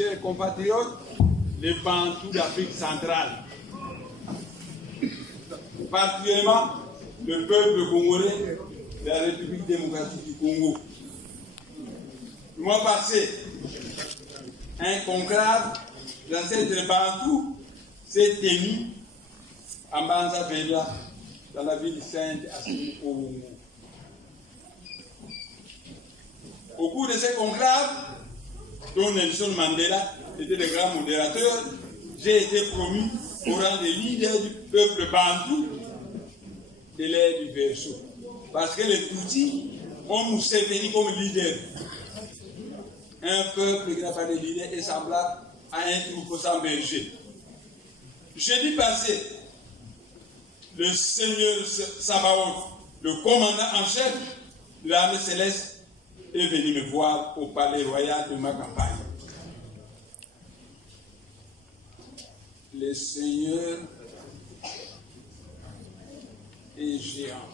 chers compatriotes, les Bantous d'Afrique centrale, particulièrement le peuple congolais de la République démocratique du Congo. Le mois passé, un conclave d'ancêtres Bantous s'est tenu à Mbanza Vela, dans la ville sainte à Congo. Au cours de ce conclave, dont Nelson Mandela était le grand modérateur, j'ai été promu au rang de leader du peuple Bantou de l'ère du Verseau. Parce que les Tutsis ont Museveni comme leader. Un peuple qui n'a pas de leader est semblable à un troupeau sans berger. Jeudi passé, le Seigneur Sabaoth, le commandant en chef de l'armée céleste, est venu me voir au palais royal de ma campagne. Le Seigneur est géant,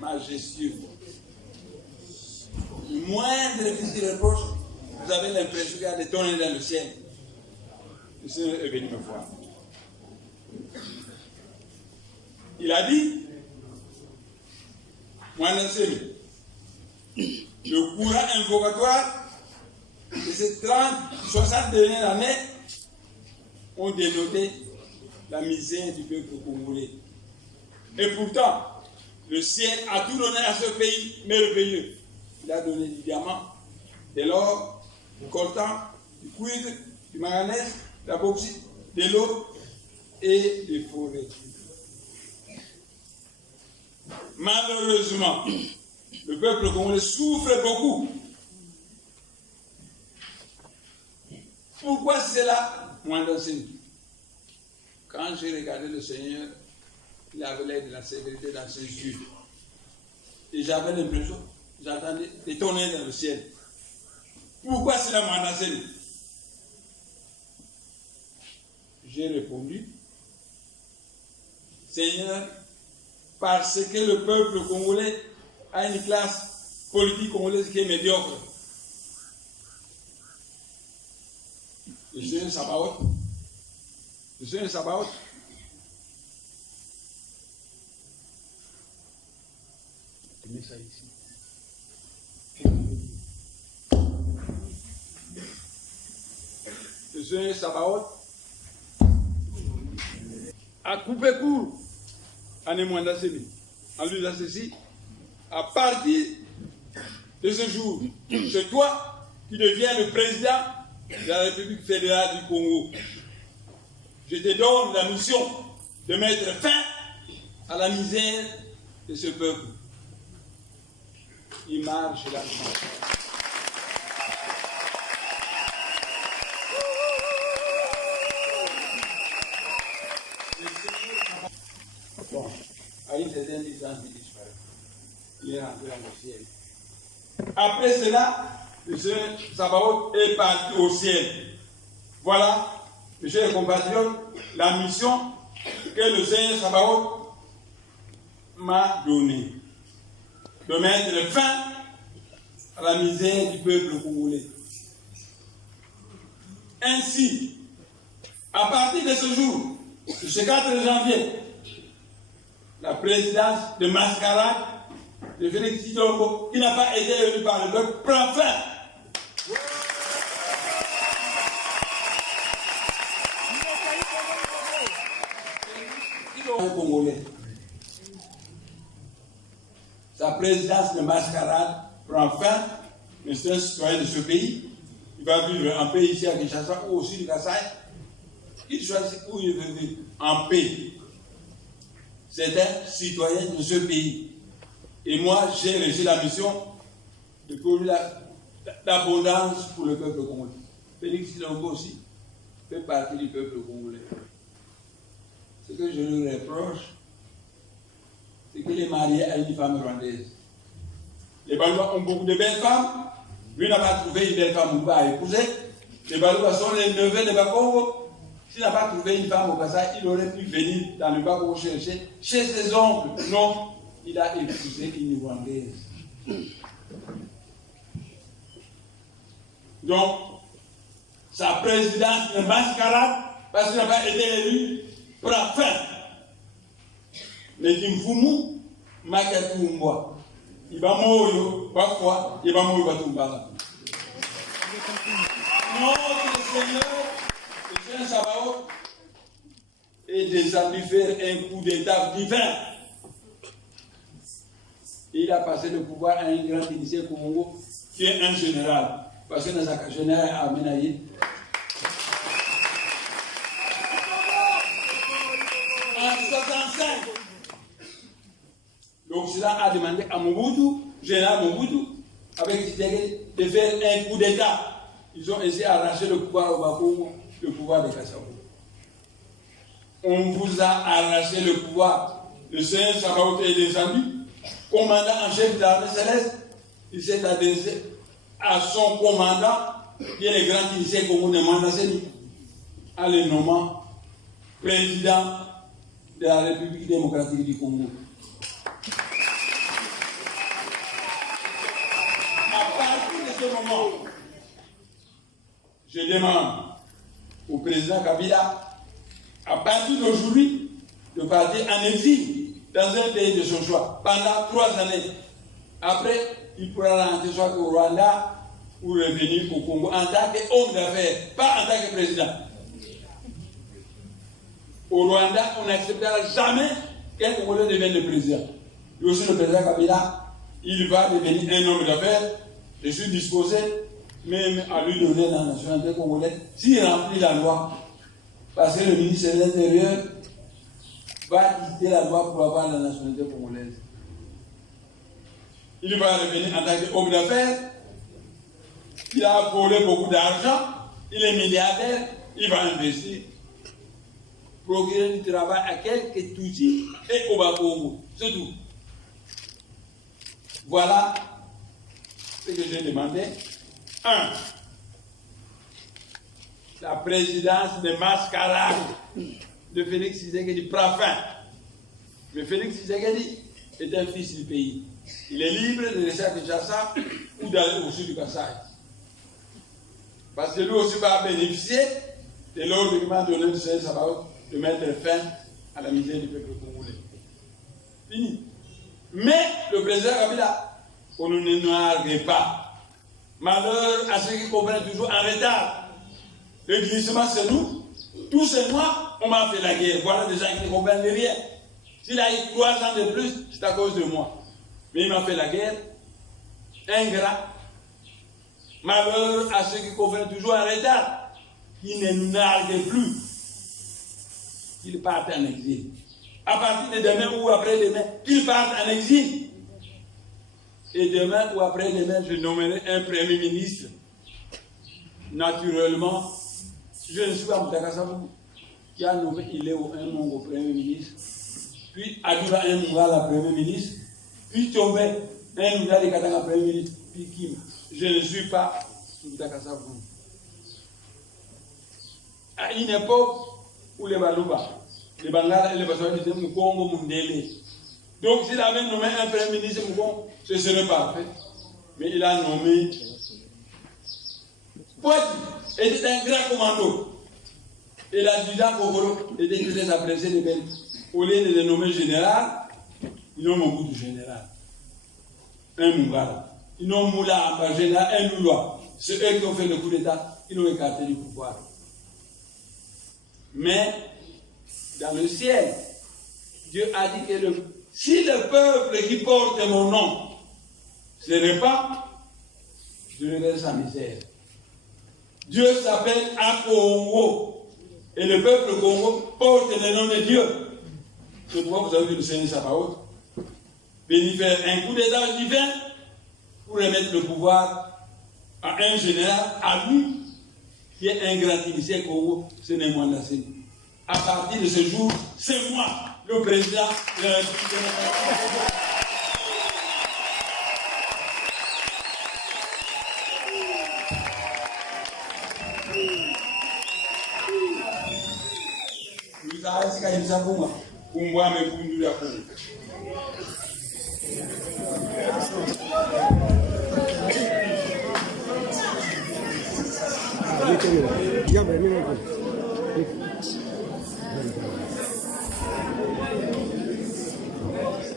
majestueux. Le moindre petit reproche, vous avez l'impression qu'il y a des tonnes dans le ciel. Le Seigneur est venu me voir. Il a dit, le courant invocatoire de ces 30-60 dernières années ont dénoté la misère du peuple congolais. Et pourtant, le ciel a tout donné à ce pays merveilleux. Il a donné du diamant, de l'or, du coltan, du cuivre, du manganèse, de la bauxite, de l'eau et des forêts. Malheureusement, le peuple congolais souffre beaucoup. Pourquoi c'est là? Moi, quand j'ai regardé le Seigneur, il avait l'air de la sévérité dans ses yeux. Et j'avais l'impression, j'entendais des tonnerres dans le ciel. Pourquoi c'est là, moi, j'ai répondu, Seigneur, parce que le peuple congolais a une classe politique congolaise qui est médiocre. Le Seigneur Sabaoth, le Seigneur Sabaoth, je mets ça ici. Le Seigneur Sabaoth a coupé court à Nemwanda Semi, en lui disant ceci, à partir de ce jour, c'est toi qui deviens le président de la République fédérale du Congo. Je te donne la mission de mettre fin à la misère de ce peuple. Il marche là. Bon, à une certaine distance, il disparaît. Il est rentré dans le ciel. Après cela, le Seigneur Sabaoth est parti au ciel. Voilà, mes chers compatriotes, la mission que le Seigneur Sabaoth m'a donnée. De mettre fin à la misère du peuple congolais. Ainsi, à partir de ce jour, de ce 4 janvier, la présidence de mascarade de Félix Tshisekedi, qui n'a pas été élu par le peuple, prend fin. Congolais. Sa présidence de mascarade prend fin, mais c'est un citoyen de ce pays. Il va vivre en paix ici à Kinshasa ou au sud du Kasaï. Il choisit où il veut vivre, en paix. C'est un citoyen de ce pays. Et moi, j'ai reçu la mission de produire l'abondance pour le peuple congolais. Félix Tshisekedi aussi fait partie du peuple congolais. Ce que je lui reproche, c'est qu'il est marié à une femme rwandaise. Les Balouas ont beaucoup de belles femmes. Lui n'a pas trouvé une belle femme ou à épouser. Les Balouas sont les neveux de Bakongo. S'il n'a pas trouvé une femme au Kasaï, il aurait pu venir dans le Bakongo chercher chez ses oncles. Non, il a épousé une Rwandaise. Donc, sa présidence de mascarade, parce qu'il n'a pas été élu, prend fin. Mais Kimfumu, Makatumboa. Il va mourir, parfois, il va mourir, Batumbala. Notre Seigneur, le Seigneur Sabaoth, est déjà pu faire un coup d'état divin. Il a passé le pouvoir à un grand initié Congo, qui est un général. Parce que dans un général à Menaï. En 1965, l'Occident a demandé à Mobutu, général Mobutu, avec Tshisekedi, de faire un coup d'état. Ils ont essayé d'arracher le pouvoir au Bakongo, le pouvoir de Kassabou. On vous a arraché le pouvoir. Le Seigneur Sabaoth est descendu, commandant en chef de l'armée céleste. Il s'est adressé à son commandant, qui est le grand initié Congo de Mandaseni, en le nommant président de la République démocratique du Congo. À partir de ce moment, je demande au président Kabila, à partir d'aujourd'hui, de partir en exil dans un pays de son choix pendant 3 années. Après, il pourra rentrer soit au Rwanda ou revenir au Congo en tant qu'homme d'affaires, pas en tant que président. Au Rwanda, on n'acceptera jamais qu'un Congolais devienne le président. Et aussi le président Kabila, il va devenir un homme d'affaires. Je suis disposé même à lui donner la nationalité congolaise s'il remplit la loi. Parce que le ministre de l'Intérieur va quitter la loi pour avoir la nationalité congolaise. Il va revenir en tant qu'homme d'affaires. Il a volé beaucoup d'argent. Il est milliardaire. Il va investir. Procurer du travail à quelques Tutsis et au Bakongo. C'est tout. Voilà ce que j'ai demandé. 1. La présidence de mascarade de Félix Tshisekedi prend fin. Mais Félix Tshisekedi est un fils du pays. Il est libre de rester à Kinshasa ou d'aller au sud du Kassai. Parce que lui aussi va bénéficier de l'ordre qui m'a donné du Seigneur Sabaoth de mettre fin à la misère du peuple congolais. Fini. Mais le président Kabila, on ne nous nargue pas. Malheur à ceux qui comprennent toujours en retard. Le glissement, c'est nous. Tous ces mois, on m'a fait la guerre. Voilà des gens qui ne comprennent rien. S'il a eu 3 ans de plus, c'est à cause de moi. Mais il m'a fait la guerre. Ingrat. Malheur à ceux qui comprennent toujours en retard. Qui ne nous narguent plus. Qu'ils partent en exil. À partir de demain ou après-demain, qu'ils partent en exil. Et demain ou après-demain, je nommerai un premier ministre. Naturellement, je ne suis pas Moutakasabou, qui a nommé Iléo un Mongo premier ministre, puis Adura un Mungala premier ministre, puis Tombe un Mungala de Katanga premier ministre, puis Kim. Je ne suis pas Moutakasabou. À une époque où les Balouba, les Bangala et les Basouba disaient Moukongo Mundele. Donc s'il avait nommé un premier ministre Moukongo, ce serait parfait. Mais il a nommé Poiti était un grand commando. Et l'adjudant Kokoro était très apprécié de Ben. Au lieu de le nommer général, ils n'ont mon goût du général. Un Mungala. Ils n'ont Moula, un général, un Loulois. C'est eux qui ont fait le coup d'État, ils l'ont écarté du pouvoir. Mais, dans le ciel, Dieu a dit que si le peuple qui porte mon nom se répand, je révèle sa misère. Dieu s'appelle Akongo. Et le peuple Congo porte le nom de Dieu. C'est pourquoi vous avez vu le Seigneur Sabaoth venir faire un coup d'état divin pour remettre le pouvoir à un général, à lui, qui est un grand initié Congo, ce n'est moi Nassé. À partir de ce jour, c'est moi, le président de la République démocratique. Ya,